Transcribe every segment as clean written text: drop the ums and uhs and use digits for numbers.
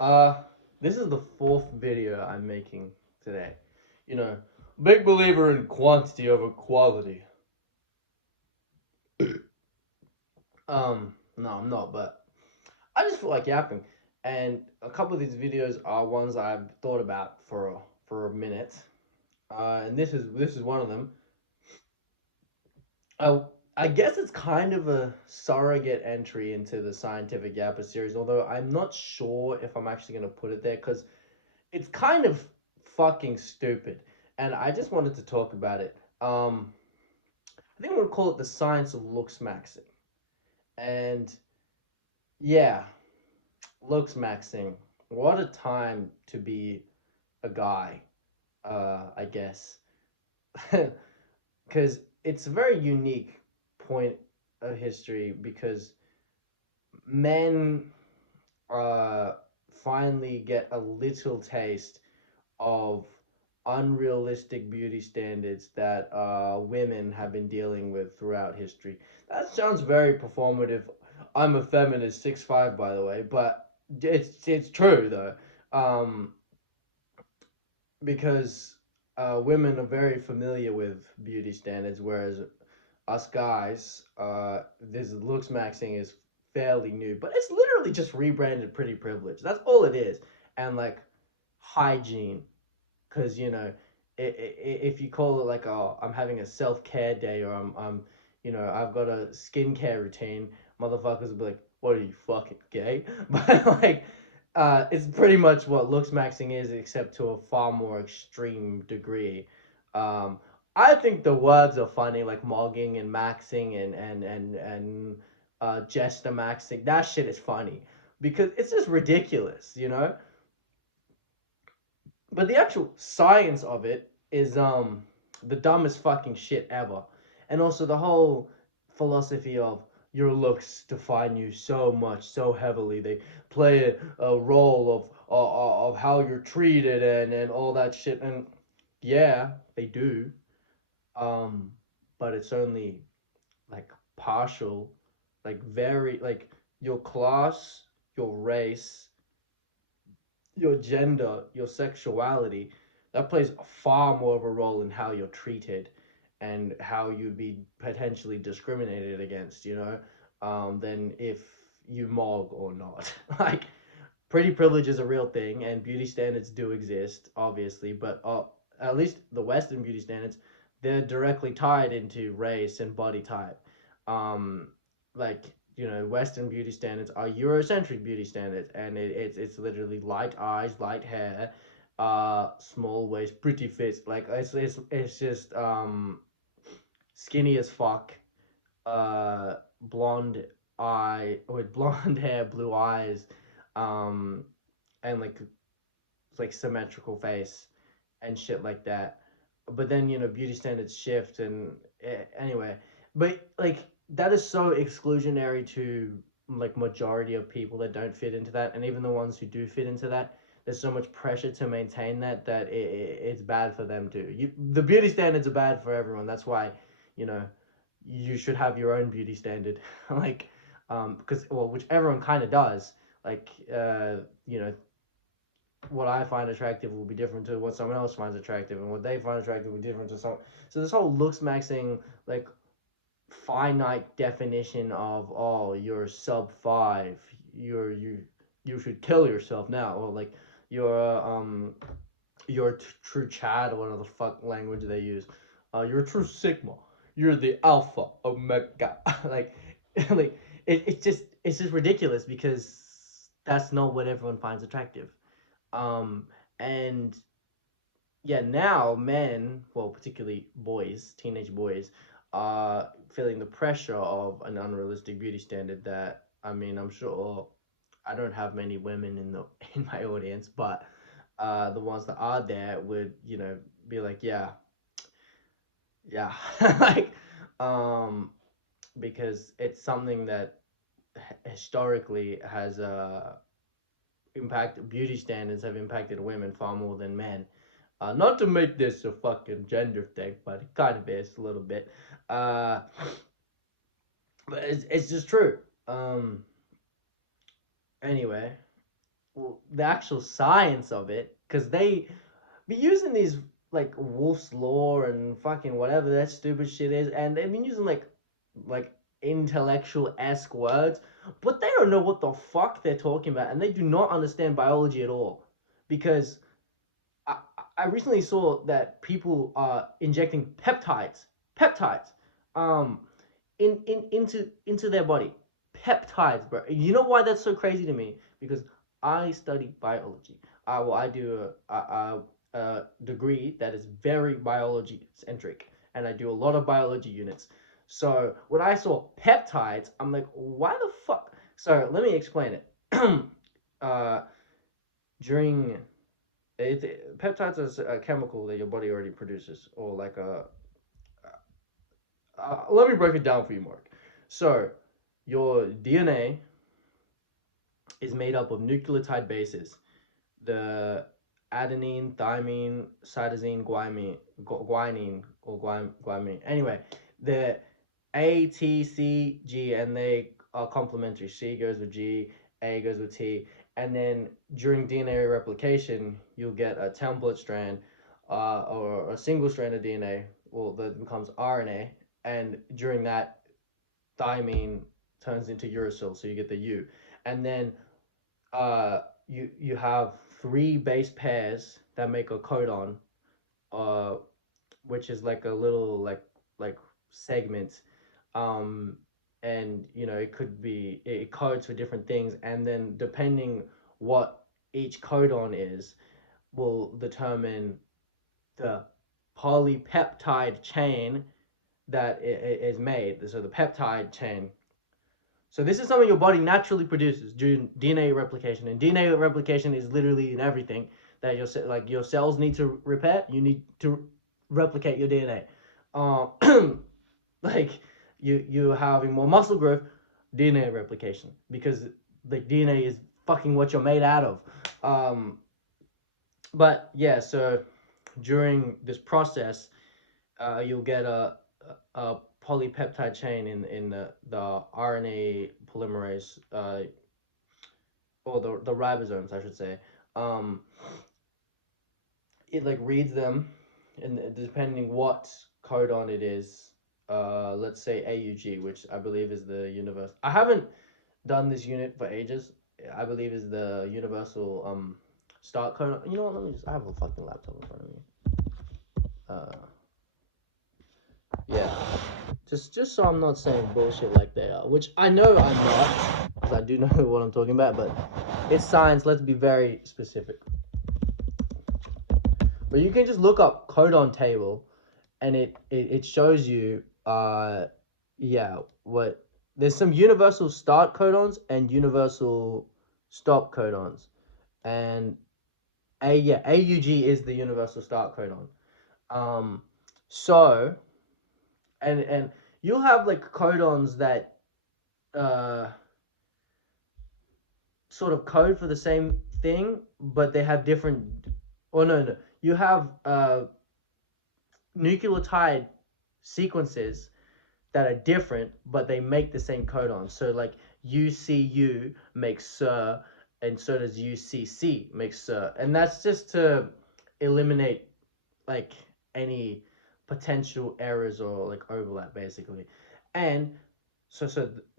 Uh, this is the fourth video I'm making today. You know, big believer in quantity over quality. No, I'm not, but I just feel like yapping. And a couple of these videos are ones I've thought about for a minute. And this is one of them. I I guess it's kind of a surrogate entry into the Scientific Yapper series, although I'm not sure if I'm actually gonna put it there because it's kind of fucking stupid, and I just wanted to talk about it. I think we'll call it the science of looksmaxxing, and yeah, looksmaxxing. What a time to be a guy, I guess, because it's a very unique point of history because men uh finally get a little taste of unrealistic beauty standards that women have been dealing with throughout history. That sounds very performative. I'm a feminist, 6'5", by the way, but it's true though, um, because women are very familiar with beauty standards, whereas us guys, this looks maxing is fairly new, but it's literally just rebranded pretty privilege. That's all it is, and like hygiene because if you call it like, oh, I'm having a self-care day, or I'm I've got a skincare routine, motherfuckers will be like, what are you, fucking gay? But like, it's pretty much what looks maxing is, except to a far more extreme degree. um I think the words are funny, like mogging and maxing and jester maxing. That shit is funny because it's just ridiculous, but the actual science of it is the dumbest fucking shit ever. And also the whole philosophy of your looks define you so much, so heavily. They play a role of how you're treated and all that shit. And yeah, they do. Um, but it's only like partial, like very like your class, your race, your gender, your sexuality, that plays far more of a role in how you're treated and how you'd be potentially discriminated against, than if you mog or not. Like, pretty privilege is a real thing, and beauty standards do exist, obviously, but at least the Western beauty standards, they're directly tied into race and body type. Um, like, Western beauty standards are Eurocentric beauty standards, and it's literally light eyes, light hair, small waist, pretty face. Like, it's just skinny as fuck, blonde eye with blonde hair, blue eyes, um, and like symmetrical face and shit like that. But then beauty standards shift, and anyway, but like that is so exclusionary to like majority of people that don't fit into that, and even the ones who do fit into that, there's so much pressure to maintain that it's bad for them too. The beauty standards are bad for everyone. That's why you know you should have your own beauty standard. Like, because, well, which everyone kind of does. Like, what I find attractive will be different to what someone else finds attractive, and what they find attractive will be different to someone. So this whole looks maxing, like, finite definition of, oh, you're sub 5, you should kill yourself now, or like you're true Chad, or whatever the fuck language they use. You're a true Sigma. You're the Alpha Omega. like, like it's just ridiculous because that's not what everyone finds attractive. And yeah, now men, well, particularly boys, teenage boys, are feeling the pressure of an unrealistic beauty standard that, I mean, I'm sure I don't have many women in my audience, but the ones that are there would, be like, yeah, yeah, like, um, because it's something that historically has impact beauty standards have impacted women far more than men. Not to make this a fucking gender thing, but it kind of is a little bit. Uh, but it's just true. Anyway, the actual science of it, because they be using these like Wolf's Law and fucking whatever that stupid shit is, and they've been using like intellectual esque words, but they don't know what the fuck they're talking about, and they do not understand biology at all, because I, I recently saw that people are injecting peptides, um, into their body, peptides, bro. You know why that's so crazy to me? Because I study biology. I do a degree that is very biology centric, and I do a lot of biology units. So when I saw peptides, I'm like, why the fuck? So let me explain it. uh, during peptides is a chemical that your body already produces, or like a. Let me break it down for you, Mark. So, your DNA is made up of nucleotide bases. The adenine, thymine, cytosine, guanine, or guanine. Anyway, the A, T, C, G, and they are complementary. C goes with G, A goes with T, and then during DNA replication, you'll get a template strand, or a single strand of DNA. Well, that becomes RNA, and during that, thymine turns into uracil, so you get the U, and then you have three base pairs that make a codon, uh, which is like a little like segment, um, and it could be it codes for different things, and then depending what each codon is will determine the polypeptide chain that is made. So the peptide chain. So this is something your body naturally produces during DNA replication, and DNA replication is literally in everything that your cells need to repair. You need to replicate your DNA. Like you having more muscle growth, DNA replication, because like DNA is fucking what you're made out of. But yeah, so during this process, you'll get a polypeptide chain in the RNA polymerase, or the ribosomes, I should say. Um, it like reads them, and depending what codon it is, let's say AUG, which I believe is the universe. I haven't done this unit for ages. I believe is the universal start codon. You know what? Let me just. I have a fucking laptop in front of me. Yeah. Just so I'm not saying bullshit like they are, which I know I'm not, because I do know what I'm talking about, but it's science. Let's be very specific. But you can just look up codon table, and it shows you, yeah, what there's some universal start codons and universal stop codons, and AUG is the universal start codon. Um, so and you'll have like codons that uh sort of code for the same thing, but they have different. Oh no, you have nucleotide sequences that are different, but they make the same codon. So like UCU makes Sir, and so does UCC makes Sir, and that's just to eliminate like any potential errors or like overlap, basically. And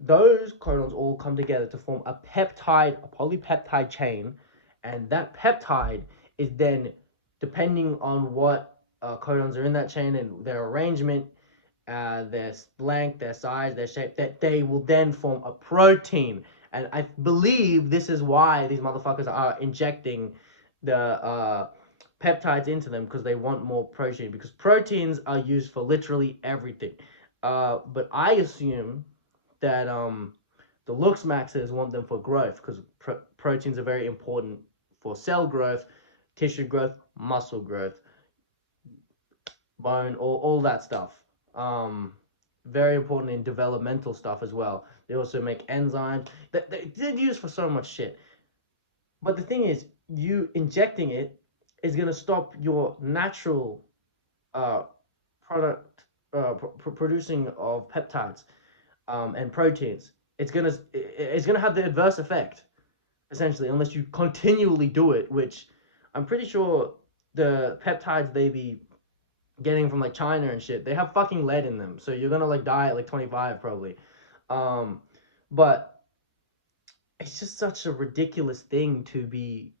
those codons all come together to form a polypeptide chain, and that peptide is then, depending on what codons are in that chain and their arrangement, their length, their size, their shape, that they will then form a protein. And I believe this is why these motherfuckers are injecting the peptides into them, because they want more protein, because proteins are used for literally everything. But I assume that the looksmaxxers want them for growth, because proteins are very important for cell growth, tissue growth, muscle growth, bone, all that stuff. Um, Very important in developmental stuff as well. They also make enzymes that they're used for so much shit. But the thing is, you injecting it is gonna stop your natural uh, product producing of peptides and proteins. It's gonna have the adverse effect, essentially, unless you continually do it, which I'm pretty sure the peptides they be getting from like China and shit, they have fucking lead in them. So you're gonna like die at like 25 probably. Um, but it's just such a ridiculous thing to be,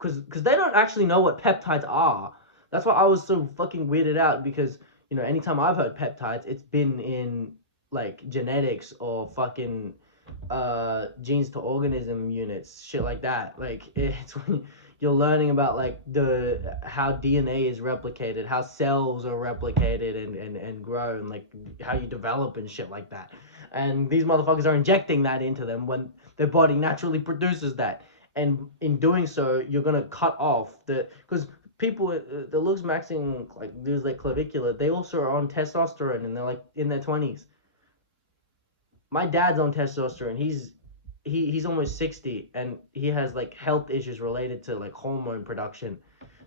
because they don't actually know what peptides are. That's why I was so fucking weirded out, because anytime I've heard peptides, it's been in like genetics or fucking genes to organism units, shit like that. Like it's when you're learning about like the how DNA is replicated, how cells are replicated and grow, and like how you develop and shit like that. And these motherfuckers are injecting that into them when their body naturally produces that. And in doing so, you're gonna cut off because people the looks maxing like dudes like clavicular, they also are on testosterone and they're like in their 20s. My dad's on testosterone. He's almost 60 and he has like health issues related to like hormone production.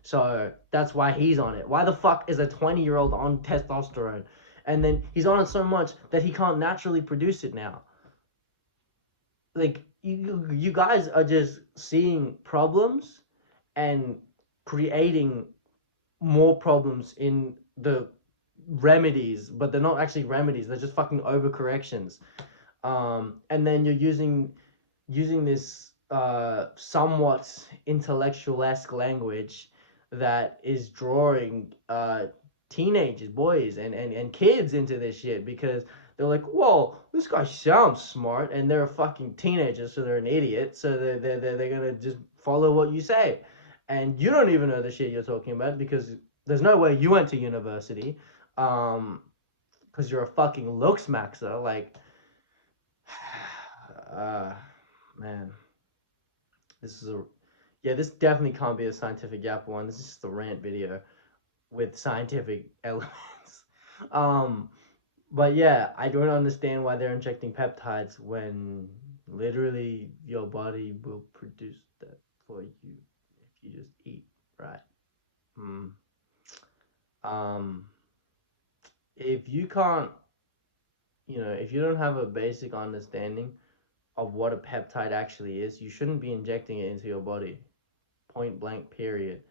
So that's why he's on it. Why the fuck is a 20-year-old on testosterone? And then he's on it so much that he can't naturally produce it now. Like you guys are just seeing problems and creating more problems in the remedies, but they're not actually remedies. They're just fucking overcorrections. And then you're using this somewhat intellectual-esque language that is drawing teenagers, boys, and kids into this shit, because they're like, whoa, this guy sounds smart, and they're a fucking teenager, so they're an idiot, so they're gonna just follow what you say. And you don't even know the shit you're talking about, because there's no way you went to university, because you're a fucking looksmaxxer, like, uh, man, this is a yeah, this definitely can't be a scientific gap one. This is just a rant video with scientific elements. um, but yeah, I don't understand why they're injecting peptides when literally your body will produce that for you if you just eat right. Hmm. Um, if you can't, if you don't have a basic understanding of what a peptide actually is, you shouldn't be injecting it into your body. Point blank, period.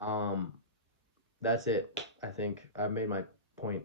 Um, that's it. I think I made my point.